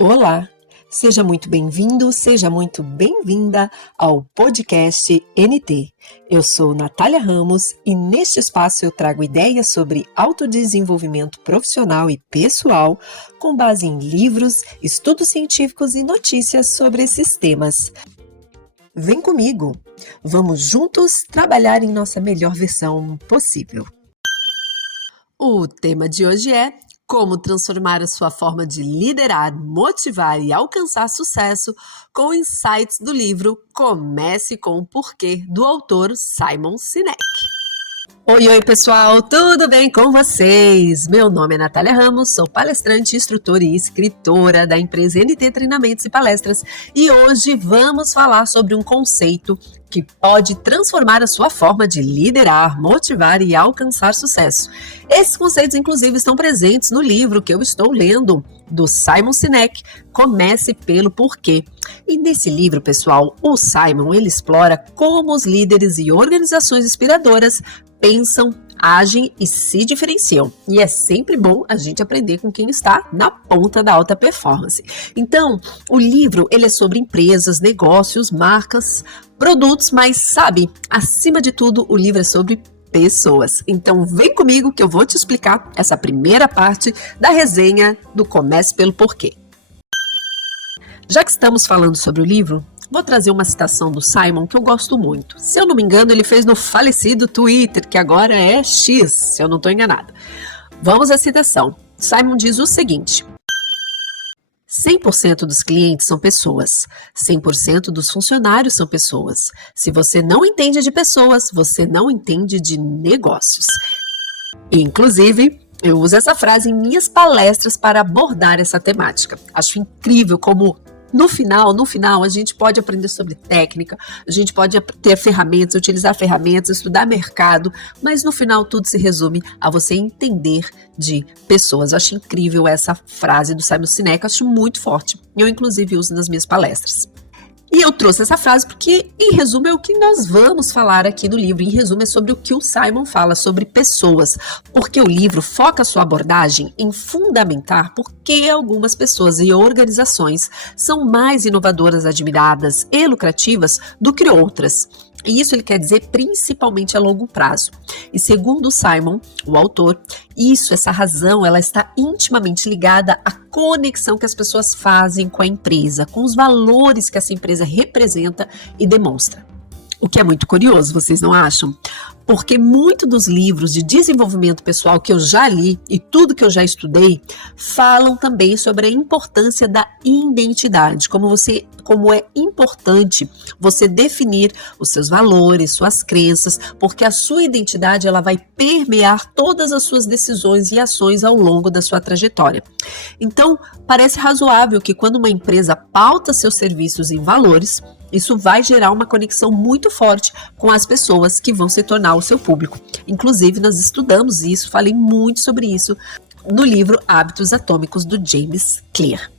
Olá, seja muito bem-vindo, seja muito bem-vinda ao podcast NT. Eu sou Natália Ramos e neste espaço eu trago ideias sobre autodesenvolvimento profissional e pessoal com base em livros, estudos científicos e notícias sobre esses temas. Vem comigo, vamos juntos trabalhar em nossa melhor versão possível. O tema de hoje é como transformar a sua forma de liderar, motivar e alcançar sucesso com insights do livro Comece com o Porquê, do autor Simon Sinek. Oi pessoal, tudo bem com vocês? Meu nome é Natália Ramos, sou palestrante, instrutora e escritora da empresa NT Treinamentos e Palestras e hoje vamos falar sobre um conceito que pode transformar a sua forma de liderar, motivar e alcançar sucesso. Esses conceitos, inclusive, estão presentes no livro que eu estou lendo, do Simon Sinek, Comece pelo Porquê. E nesse livro, pessoal, o Simon ele explora como os líderes e organizações inspiradoras pensam, agem e se diferenciam. E é sempre bom a gente aprender com quem está na ponta da alta performance. Então, o livro ele é sobre empresas, negócios, marcas, produtos, mas sabe, acima de tudo, o livro é sobre pessoas. Então, vem comigo que eu vou te explicar essa primeira parte da resenha do Comece pelo Porquê. Já que estamos falando sobre o livro, vou trazer uma citação do Simon que eu gosto muito. Se eu não me engano, ele fez no falecido Twitter, que agora é X, se eu não estou enganada. Vamos à citação. Simon diz o seguinte: 100% dos clientes são pessoas, 100% dos funcionários são pessoas. Se você não entende de pessoas, você não entende de negócios. Inclusive, eu uso essa frase em minhas palestras para abordar essa temática. Acho incrível como no final, a gente pode aprender sobre técnica, a gente pode ter ferramentas, utilizar ferramentas, estudar mercado, mas no final tudo se resume a você entender de pessoas. Eu acho incrível essa frase do Simon Sinek, acho muito forte. Eu, inclusive, uso nas minhas palestras. E eu trouxe essa frase porque, em resumo, é o que nós vamos falar aqui no livro. Em resumo, é sobre o que o Simon fala, sobre pessoas. Porque o livro foca a sua abordagem em fundamentar por que algumas pessoas e organizações são mais inovadoras, admiradas e lucrativas do que outras. E isso ele quer dizer principalmente a longo prazo. E segundo o Simon, o autor, essa razão, ela está intimamente ligada à conexão que as pessoas fazem com a empresa, com os valores que essa empresa representa e demonstra. O que é muito curioso, vocês não acham? Porque muitos dos livros de desenvolvimento pessoal que eu já li e tudo que eu já estudei falam também sobre a importância da identidade, como é importante você definir os seus valores, suas crenças, porque a sua identidade ela vai permear todas as suas decisões e ações ao longo da sua trajetória. Então, parece razoável que quando uma empresa pauta seus serviços em valores, isso vai gerar uma conexão muito forte com as pessoas que vão se tornar o seu público. Inclusive, nós estudamos isso, falei muito sobre isso no livro Hábitos Atômicos, do James Clear.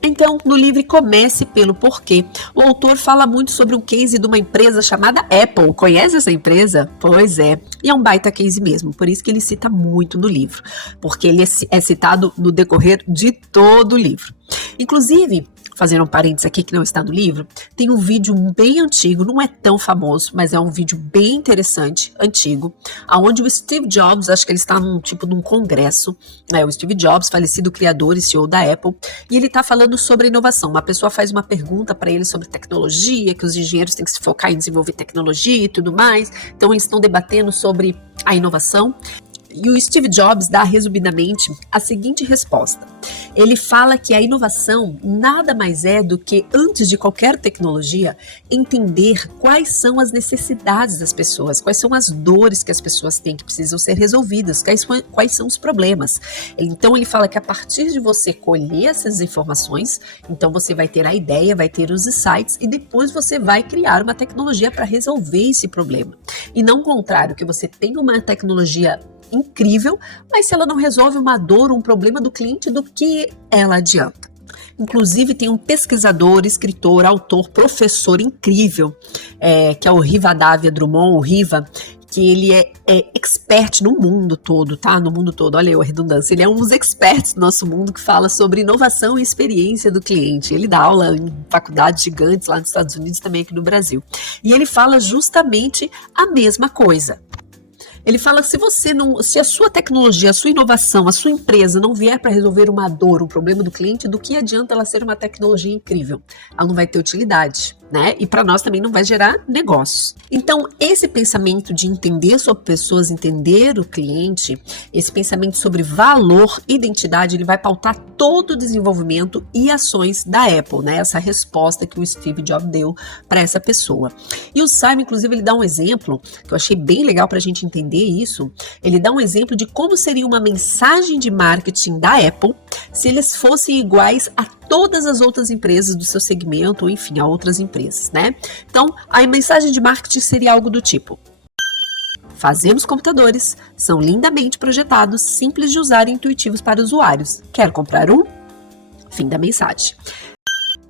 Então, no livro Comece pelo Porquê, o autor fala muito sobre um case de uma empresa chamada Apple. Conhece essa empresa? Pois é. E é um baita case mesmo, por isso que ele cita muito no livro, porque ele é citado no decorrer de todo o livro. Inclusive, fazendo um parênteses aqui que não está no livro, tem um vídeo bem antigo, não é tão famoso, mas é um vídeo bem interessante, antigo, onde o Steve Jobs, acho que ele está num congresso, o Steve Jobs, falecido criador e CEO da Apple, e ele está falando sobre inovação. Uma pessoa faz uma pergunta para ele sobre tecnologia, que os engenheiros têm que se focar em desenvolver tecnologia e tudo mais, então eles estão debatendo sobre a inovação. E o Steve Jobs dá resumidamente a seguinte resposta. Ele fala que a inovação nada mais é do que, antes de qualquer tecnologia, entender quais são as necessidades das pessoas, quais são as dores que as pessoas têm que precisam ser resolvidas, quais são os problemas. Então ele fala que a partir de você colher essas informações, então você vai ter a ideia, vai ter os insights e depois você vai criar uma tecnologia para resolver esse problema. E não o contrário, que você tem uma tecnologia incrível, mas se ela não resolve uma dor, um problema do cliente, do que ela adianta? Inclusive tem um pesquisador, escritor, autor, professor incrível, que é o Riva Dávia Drummond, o Riva, que ele é expert no mundo todo, tá? No mundo todo, olha eu a redundância. Ele é um dos experts do nosso mundo que fala sobre inovação e experiência do cliente. Ele dá aula em faculdades gigantes lá nos Estados Unidos, também aqui no Brasil. E ele fala justamente a mesma coisa. Ele fala se a sua tecnologia, a sua inovação, a sua empresa não vier para resolver uma dor, um problema do cliente, do que adianta ela ser uma tecnologia incrível? Ela não vai ter utilidade, né? E para nós também não vai gerar negócios. Então, esse pensamento de entender sobre pessoas, entender o cliente, esse pensamento sobre valor, identidade, ele vai pautar todo o desenvolvimento e ações da Apple, né? Essa resposta que o Steve Jobs deu para essa pessoa. E o Simon, inclusive, ele dá um exemplo que eu achei bem legal para a gente entender isso. Ele dá um exemplo de como seria uma mensagem de marketing da Apple se eles fossem iguais a todas as outras empresas do seu segmento, ou enfim, a outras empresas, né? Então, a mensagem de marketing seria algo do tipo: fazemos computadores, são lindamente projetados, simples de usar e intuitivos para usuários. Quer comprar um? Fim da mensagem.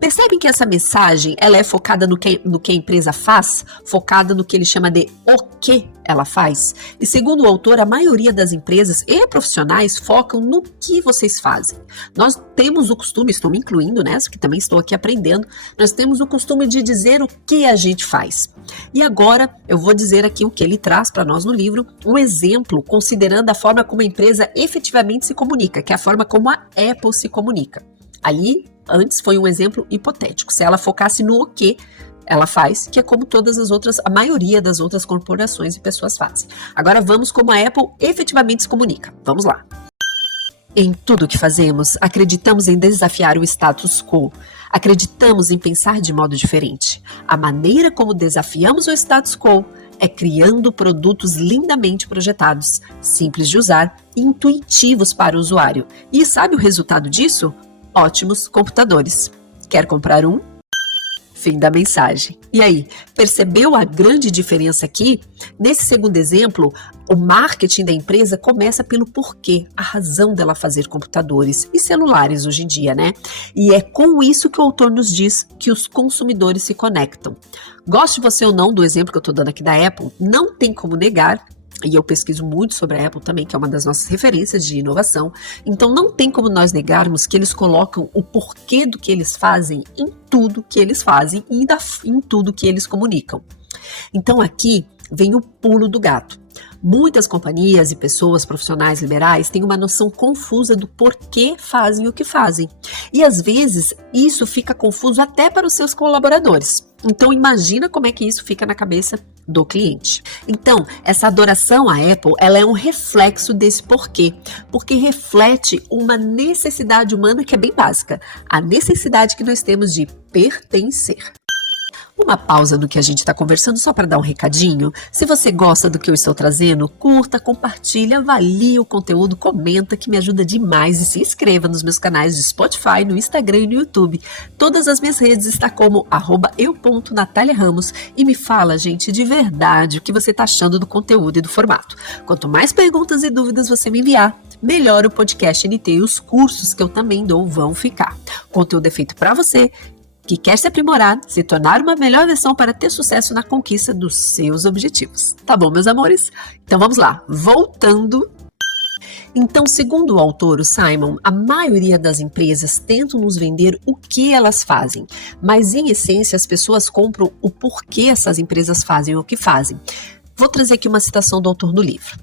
Percebem que essa mensagem ela é focada no que a empresa faz, focada no que ele chama de o que ela faz? E segundo o autor, a maioria das empresas e profissionais focam no que vocês fazem. Nós temos o costume, estou me incluindo nessa, que também estou aqui aprendendo, nós temos o costume de dizer o que a gente faz. E agora eu vou dizer aqui o que ele traz para nós no livro, um exemplo considerando a forma como a empresa efetivamente se comunica, que é a forma como a Apple se comunica. Ali, antes foi um exemplo hipotético. Se ela focasse no o que ela faz, que é como todas as outras, a maioria das outras corporações e pessoas fazem. Agora vamos como a Apple efetivamente se comunica. Vamos lá. Em tudo que fazemos, acreditamos em desafiar o status quo. Acreditamos em pensar de modo diferente. A maneira como desafiamos o status quo é criando produtos lindamente projetados, simples de usar e intuitivos para o usuário. E sabe o resultado disso? Ótimos computadores. Quer comprar um? Fim da mensagem. E aí, percebeu a grande diferença aqui? Nesse segundo exemplo, o marketing da empresa começa pelo porquê, a razão dela fazer computadores e celulares hoje em dia, né? E é com isso que o autor nos diz que os consumidores se conectam. Goste você ou não do exemplo que eu estou dando aqui da Apple, não tem como negar. E eu pesquiso muito sobre a Apple também, que é uma das nossas referências de inovação. Então não tem como nós negarmos que eles colocam o porquê do que eles fazem em tudo que eles fazem e em tudo que eles comunicam. Então aqui vem o pulo do gato. Muitas companhias e pessoas profissionais liberais têm uma noção confusa do porquê fazem o que fazem. E às vezes isso fica confuso até para os seus colaboradores. Então imagina como é que isso fica na cabeça do cliente. Então, essa adoração à Apple, ela é um reflexo desse porquê, porque reflete uma necessidade humana que é bem básica, a necessidade que nós temos de pertencer. Uma pausa no que a gente está conversando só para dar um recadinho. Se você gosta do que eu estou trazendo, curta, compartilha, avalie o conteúdo, comenta, que me ajuda demais, e se inscreva nos meus canais de Spotify, no Instagram e no YouTube. Todas as minhas redes estão como @eu.nataliaramos e me fala, gente, de verdade o que você está achando do conteúdo e do formato. Quanto mais perguntas e dúvidas você me enviar, melhor o podcast NT e os cursos que eu também dou vão ficar. O conteúdo é feito para você que quer se aprimorar, se tornar uma melhor versão para ter sucesso na conquista dos seus objetivos. Tá bom, meus amores? Então vamos lá, voltando. Então, segundo o autor, o Simon, a maioria das empresas tentam nos vender o que elas fazem, mas em essência as pessoas compram o porquê essas empresas fazem o que fazem. Vou trazer aqui uma citação do autor no livro.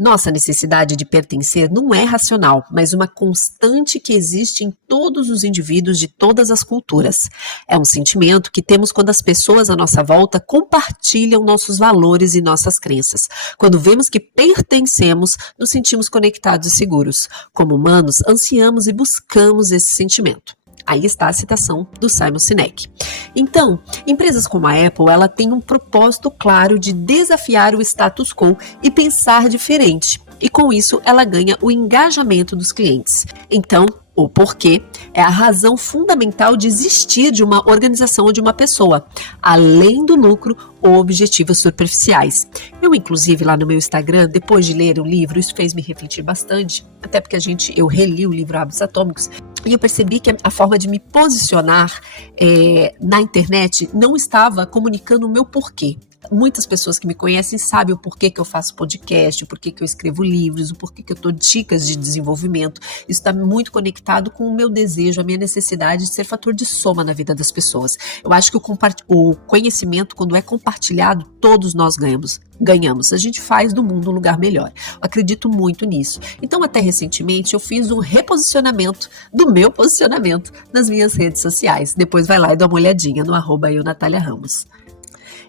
Nossa necessidade de pertencer não é racional, mas uma constante que existe em todos os indivíduos de todas as culturas. É um sentimento que temos quando as pessoas à nossa volta compartilham nossos valores e nossas crenças. Quando vemos que pertencemos, nos sentimos conectados e seguros. Como humanos, ansiamos e buscamos esse sentimento. Aí está a citação do Simon Sinek. Então, empresas como a Apple, ela tem um propósito claro de desafiar o status quo e pensar diferente. E com isso, ela ganha o engajamento dos clientes. Então, o porquê é a razão fundamental de existir de uma organização ou de uma pessoa, além do lucro ou objetivos superficiais. Eu, inclusive, lá no meu Instagram, depois de ler o livro, isso fez me refletir bastante, até porque eu reli o livro Hábitos Atômicos, e eu percebi que a forma de me posicionar na internet não estava comunicando o meu porquê. muitas pessoas que me conhecem sabem o porquê que eu faço podcast, o porquê que eu escrevo livros, o porquê que eu dou dicas de desenvolvimento. Isso está muito conectado com o meu desejo, a minha necessidade de ser fator de soma na vida das pessoas. Eu acho que o conhecimento, quando é compartilhado, todos nós ganhamos. A gente faz do mundo um lugar melhor. Eu acredito muito nisso. Então, até recentemente, eu fiz um reposicionamento do meu posicionamento nas minhas redes sociais. Depois vai lá e dá uma olhadinha no @eu_Natália_Ramos.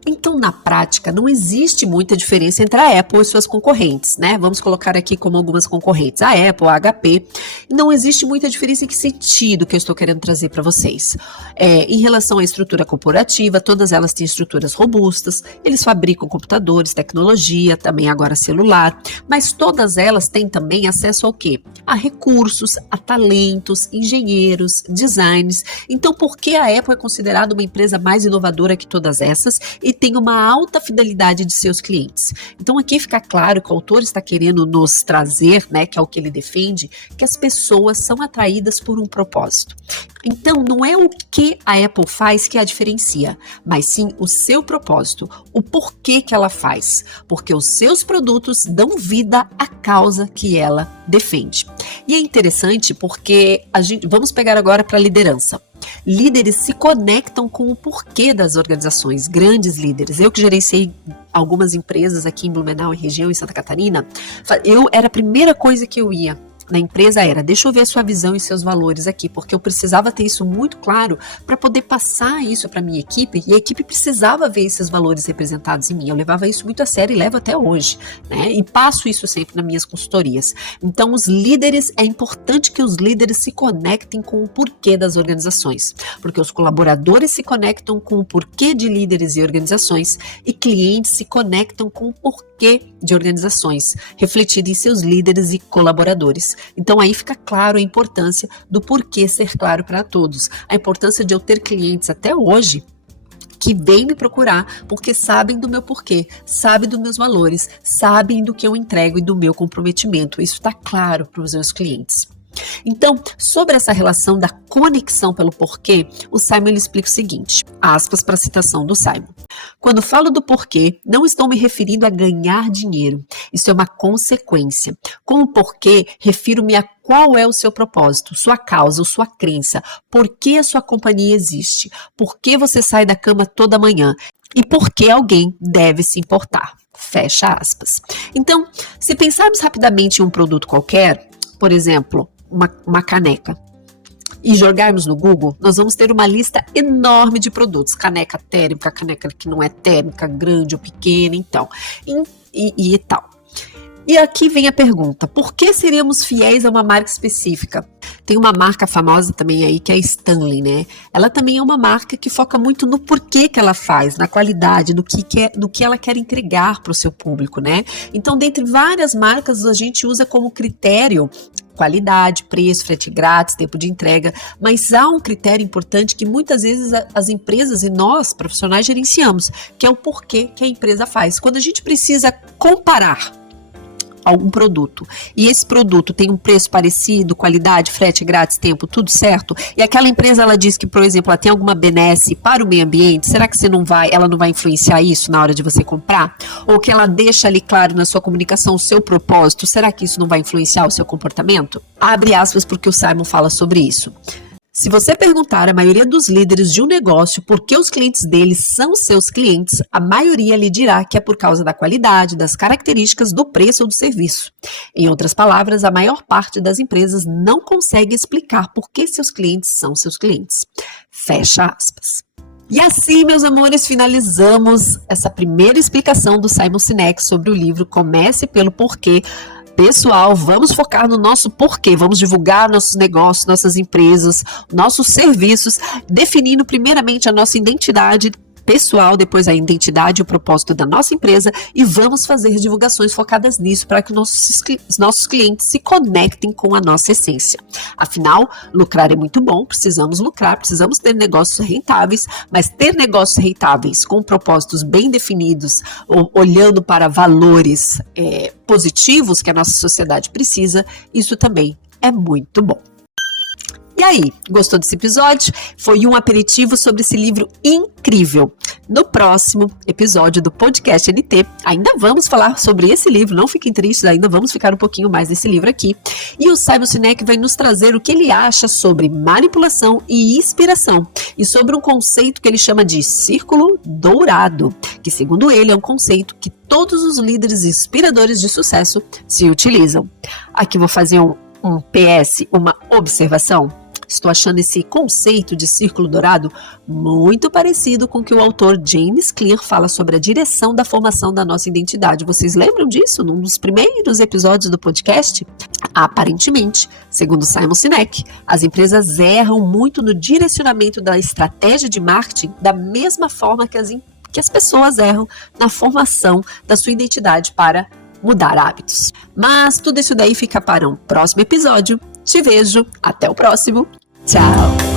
Então, na prática, não existe muita diferença entre a Apple e suas concorrentes, né? Vamos colocar aqui como algumas concorrentes, a Apple, a HP. Não existe muita diferença em que sentido que eu estou querendo trazer para vocês. Em relação à estrutura corporativa, todas elas têm estruturas robustas, eles fabricam computadores, tecnologia, também agora celular, mas todas elas têm também acesso ao quê? A recursos, a talentos, engenheiros, designs. Então, por que a Apple é considerada uma empresa mais inovadora que todas essas e tem uma alta fidelidade de seus clientes? Então aqui fica claro que o autor está querendo nos trazer, né, que é o que ele defende, que as pessoas são atraídas por um propósito. Então não é o que a Apple faz que a diferencia, mas sim o seu propósito, o porquê que ela faz, porque os seus produtos dão vida à causa que ela defende. E é interessante porque vamos pegar agora para a liderança. Líderes se conectam com o porquê das organizações, grandes líderes. Eu que gerenciei algumas empresas aqui em Blumenau, em região, em Santa Catarina, era a primeira coisa que eu ia na empresa deixa eu ver a sua visão e seus valores aqui, porque eu precisava ter isso muito claro para poder passar isso para minha equipe, e a equipe precisava ver esses valores representados em mim. Eu levava isso muito a sério e levo até hoje, né? E passo isso sempre nas minhas consultorias. Então, é importante que os líderes se conectem com o porquê das organizações, porque os colaboradores se conectam com o porquê de líderes e organizações, e clientes se conectam com o porquê de organizações, refletido em seus líderes e colaboradores. Então aí fica claro a importância do porquê ser claro para todos. A importância de eu ter clientes até hoje que vêm me procurar porque sabem do meu porquê, sabem dos meus valores, sabem do que eu entrego e do meu comprometimento. Isso está claro para os meus clientes. Então, sobre essa relação da conexão pelo porquê, o Simon explica o seguinte, aspas para a citação do Simon. Quando falo do porquê, não estou me referindo a ganhar dinheiro. Isso é uma consequência. Com o porquê, refiro-me a qual é o seu propósito, sua causa, sua crença, por que a sua companhia existe, por que você sai da cama toda manhã e por que alguém deve se importar. Fecha aspas. Então, se pensarmos rapidamente em um produto qualquer, por exemplo, uma caneca, e jogarmos no Google, nós vamos ter uma lista enorme de produtos. Caneca térmica, caneca que não é térmica, grande ou pequena, então, e tal. E aqui vem a pergunta, por que seríamos fiéis a uma marca específica? Tem uma marca famosa também aí, que é a Stanley, né? Ela também é uma marca que foca muito no porquê que ela faz, na qualidade, do que ela quer entregar para o seu público, né? Então, dentre várias marcas, a gente usa como critério qualidade, preço, frete grátis, tempo de entrega, mas há um critério importante que muitas vezes as empresas e nós, profissionais, gerenciamos, que é o porquê que a empresa faz. Quando a gente precisa comparar algum produto, e esse produto tem um preço parecido, qualidade, frete grátis, tempo, tudo certo, e aquela empresa ela diz que, por exemplo, ela tem alguma benesse para o meio ambiente, será que ela não vai influenciar isso na hora de você comprar? Ou que ela deixa ali claro na sua comunicação o seu propósito, será que isso não vai influenciar o seu comportamento? Abre aspas porque o Simon fala sobre isso. Se você perguntar à maioria dos líderes de um negócio por que os clientes deles são seus clientes, a maioria lhe dirá que é por causa da qualidade, das características, do preço ou do serviço. Em outras palavras, a maior parte das empresas não consegue explicar por que seus clientes são seus clientes. Fecha aspas. E assim, meus amores, finalizamos essa primeira explicação do Simon Sinek sobre o livro Comece pelo Porquê. Pessoal, vamos focar no nosso porquê, vamos divulgar nossos negócios, nossas empresas, nossos serviços, definindo primeiramente a nossa identidade pessoal, depois a identidade e o propósito da nossa empresa, e vamos fazer divulgações focadas nisso para que nossos clientes se conectem com a nossa essência. Afinal, lucrar é muito bom, precisamos lucrar, precisamos ter negócios rentáveis, mas ter negócios rentáveis com propósitos bem definidos, olhando para valores positivos que a nossa sociedade precisa, isso também é muito bom. E aí, gostou desse episódio? Foi um aperitivo sobre esse livro incrível. No próximo episódio do Podcast NT, ainda vamos falar sobre esse livro, não fiquem tristes, ainda vamos ficar um pouquinho mais desse livro aqui. E o Simon Sinek vai nos trazer o que ele acha sobre manipulação e inspiração, e sobre um conceito que ele chama de círculo dourado, que segundo ele é um conceito que todos os líderes inspiradores de sucesso se utilizam. Aqui vou fazer um PS, uma observação. Estou achando esse conceito de círculo dourado muito parecido com o que o autor James Clear fala sobre a direção da formação da nossa identidade. Vocês lembram disso num dos primeiros episódios do podcast? Aparentemente, segundo Simon Sinek, as empresas erram muito no direcionamento da estratégia de marketing da mesma forma que as pessoas erram na formação da sua identidade para mudar hábitos. Mas tudo isso daí fica para um próximo episódio. Te vejo, até o próximo. Tchau!